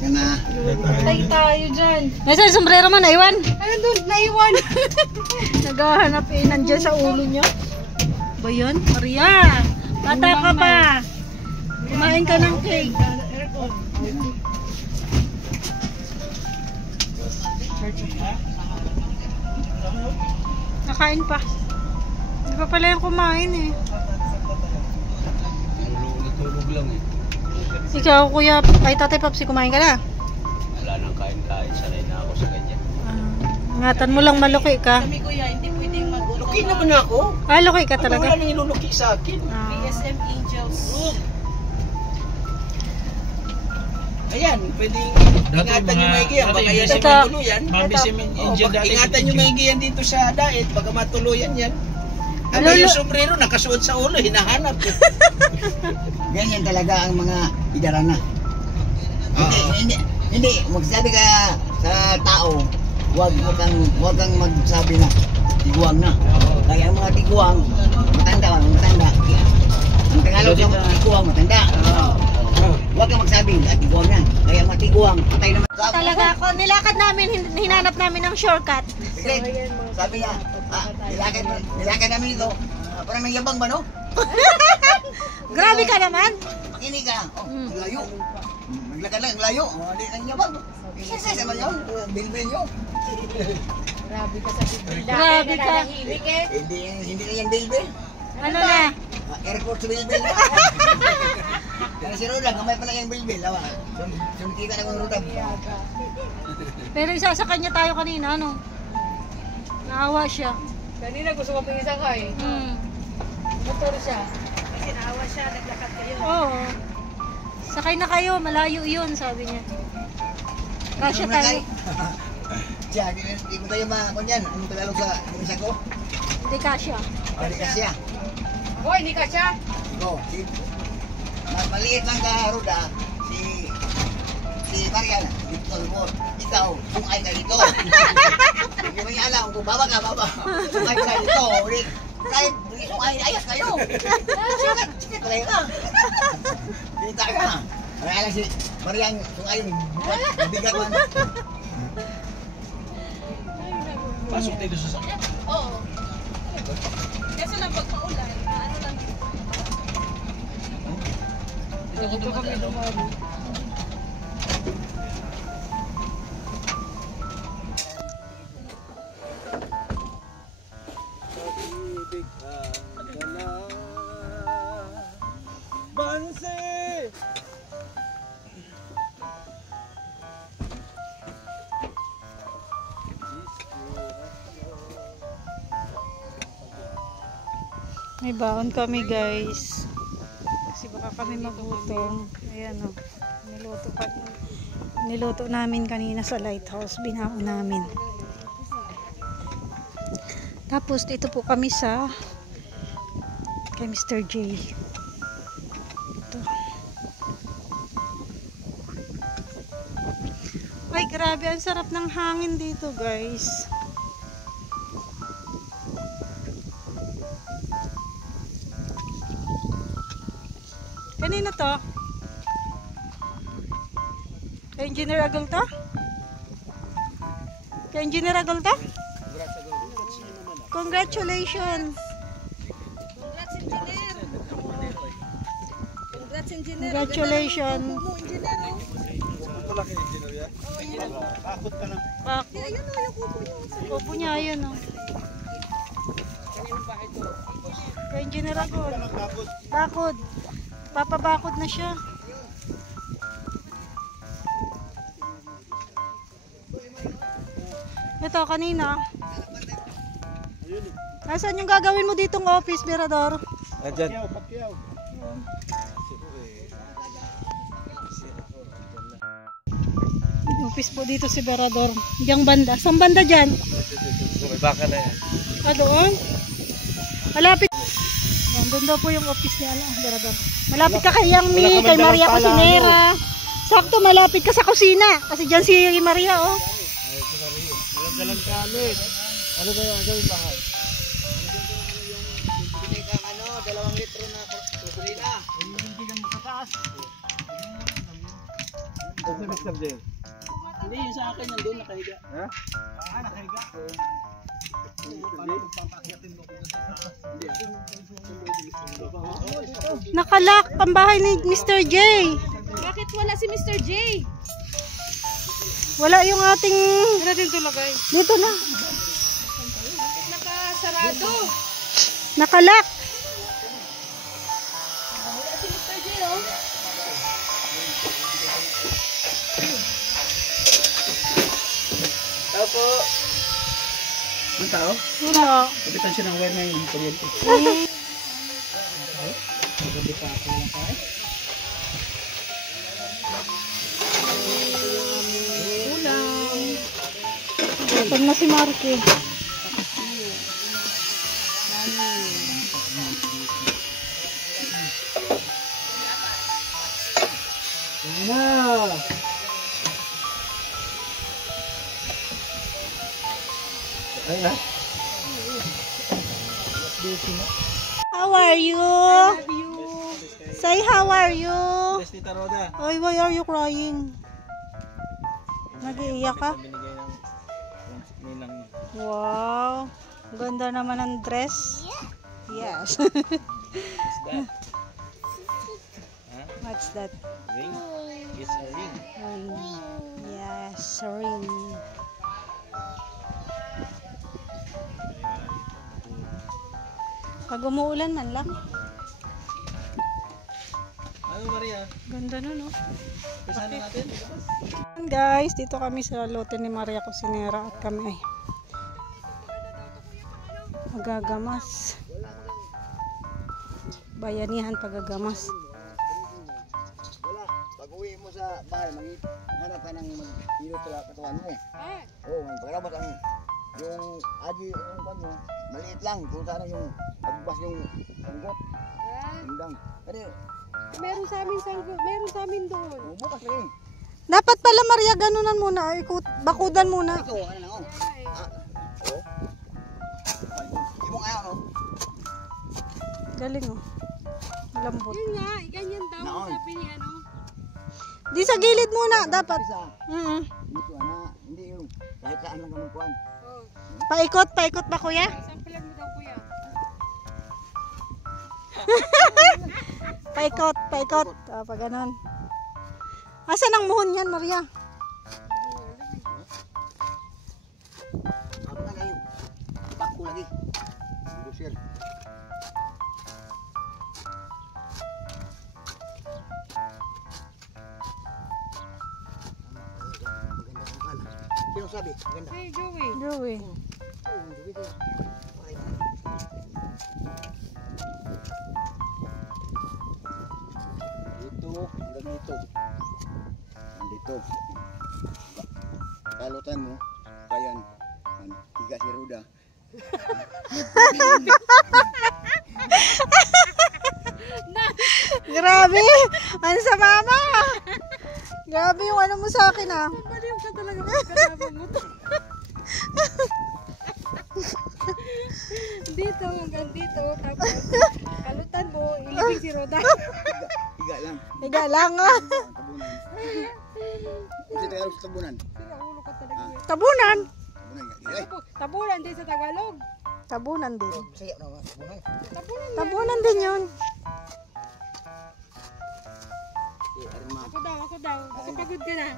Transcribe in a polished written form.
Patay tayo dyan. Nasa yung sombrero mo, naiwan? Ano doon? Naiwan. Naghahanap eh, nandiyan sa ulo niya. Ba yun? Maria, bata ka pa. Kumain ka ng cake. Nakain pa. Hindi pa pala yung kumain eh. Natulog lang eh. Ikaw, kuya, ay tatay Papsi, kumain ka na? Wala nang kain-kain. Sanay na ako sa ganyan. Ingatan mo lang maluki ka. Kami kuya, hindi pwedeng mag-ulo. Luki naman ako. Luki ka talaga? Wala nang iluluki sa akin. BSM Angels. Ayan, pwedeng ingatan nyo maigi yan. Baka yan si matuluyan. Ingatan nyo maigi yan dito sa daet. Baka matuluyan yan. Ano yung sombrero nakasuot sa ulo, hinahanap. Ganyan talaga ang mga idarana. Hindi, magsabi ka sa tao, huwag kang magsabi na tiguang na. Kaya ang mga tiguang, matanda. Ang Tagalog sa tiguang, matanda. Huwag kang magsabi, tiguang na. Kaya mga tiguang, patay naman. Talaga ako, nilakad namin, hinanap namin ng shortcut. Sabi niya, nilakad namin ito. Parang may yabang ba, no? Grabe ka naman. Makinig ka. Layo. Maglakad lang, layo. Hindi nang yabang. Isa naman yun. Bilbil yun. Grabe ka sa bilbil. Grabe ka. Hindi na yung bilbil. Ano na? Airport sa bilbil. Kaya si Roda, kamay pa lang yung bilbil. Sumikita na kong Roda. Pero isa sa kanya tayo kanina, ano? Naawa siya. Kanina gusto ko pang isakay. Motor siya. Kasi naawa siya, naglakad kayo. Oo. Sakay na kayo, malayo yun, sabi niya. Kasya tayo. Siya, hindi ko tayo makunyan. Anong Tagalog sa isa ko? Hindi kasya. Hindi kasya. Hoy, hindi ka siya. Maliit lang ka, Roda. Si Marian, dito mo. Ikaw, sungay ka dito. Hindi mo alam kung baba ka, baba. Sungay ka dito. Kahit sungay, ayas kayo. Sikat talaga ka. Kita ka. Kaya lang si Marian, sungay, mabigat man. Pasok tayo sa sakya. Oo. Kasi lang pagpaulan, ano lang. Dito kami dumali. May baon kami, guys. Kasi baka kami magutom. Ayan o. Niluto namin kanina sa lighthouse. Binaon namin. Tapos dito po kami sa kay Mr. J. Ito. Ay, grabe. Ang sarap ng hangin dito, guys. Kanina to? Kay Engineer Agol to? Kay Engineer Agol to? Congratulations! Congrats, engineer! Congrats, engineer! Congratulations! Wala kay engineer yan? Bakot ka lang. Ayun o, yung kupo niya. Kupo niya, ayun o. Kay Engineer Agol. Bakod. Papabakod na siya. Ito, kanina. Nasaan yung gagawin mo ditong office, Mirador? Andyan. Office po dito si Mirador. Diyan banda. Saan banda dyan? May baka na yan. Doon? Malapit. Yan, doon daw po yung office niya, Mirador. Malapit ka kay Yangmi, kay Maria Cosinera. Sakto, malapit ka sa kusina. Kasi dyan si Maria, oh. Ay, si Maria. Walang dalang kalit. Ano ba yung gawin bahay? Bili ka 2 litro na gasolina. Hindi ka makataas. Si Mr. J. Hindi, yung sa akin nandun, nakahiga. Ha? Nakahiga. Nakalak, pambahay ni Mr. J. Bakit wala si Mr. J? Wala yung ating... Wala din tulagay. Dito na. Bakit nakasarado? Nakalak. Wala si Mr. J, oh. Tao po. Ang tao? Wala. Kapitan siya ng wire na yung kuryente. Magabi pa ako lang tayo. Gutom na si Marky. Ayun na. How are you? Say how are you? Yes, Tita Roda. Ay, why are you crying? Nag-iiyak ka? Binigay ng nilang niya. Wow. Ganda naman ng dress. Yes. What's that? Huh? What's that? Ring? It's a ring. Ring. Yes, ring. Pag umuulan man lang. Ano Maria? Ganda nun, no? Kasana natin? Guys, dito kami sa lote ni Maria Cusinera at kami ay magagamas. Bayanihan pagagamas. Wala. Pag uwi mo sa bahay, maghanap ka ng hilot sa katawan mo. Oo, pagkarabat ang yung aji yung kan mo, maliit lang. Kung sana yung pagbas yung sanggot. Hindang. Kasi, Meron sa amin doon. bukas rin. Dapat pala Maria ganunan muna, ikut bakudan muna. Ito, ano lang oh. Oo. Ibong ayaw, no? Galing oh. Lambot. Yun nga, ganyan daw. Naon. Sabi ni ano. Di sa gilid muna dapat. Isa, dito, hindi yung kahit saan lang kami kuhan. Oh, Paikot ba kuya? sampulan mo daw kuya. Paikot. Ah, pag ganun. Asan ang muhon yan, Maria? Ako na ngayon. Ipak ko lagi. Dito, sir. Sino sabi? Maganda. Hey, Joey. Joey. Dito, hanggang dito. Nandito. Kalutan mo, kayan, higa si Ruda. Grabe! Ano sa mama? Grabe yung ano mo sa akin ah. Baliw ka talaga magkasama mo to. Dito hanggang dito. Tapos kalutan mo, ilibig si Roda. Higa lang. Higa lang ah. Tabunan. Kasi Tagalog sa tabunan. Sira ulo ka talaga. Tabunan. Tabunan nga. Ay, Tabunan din sa Tagalog. Tabunan din. saya na nga. Tabunan. Tabunan. Tabunan din yun. Eh, aring mga Ako daw. Kasi pagod ka na.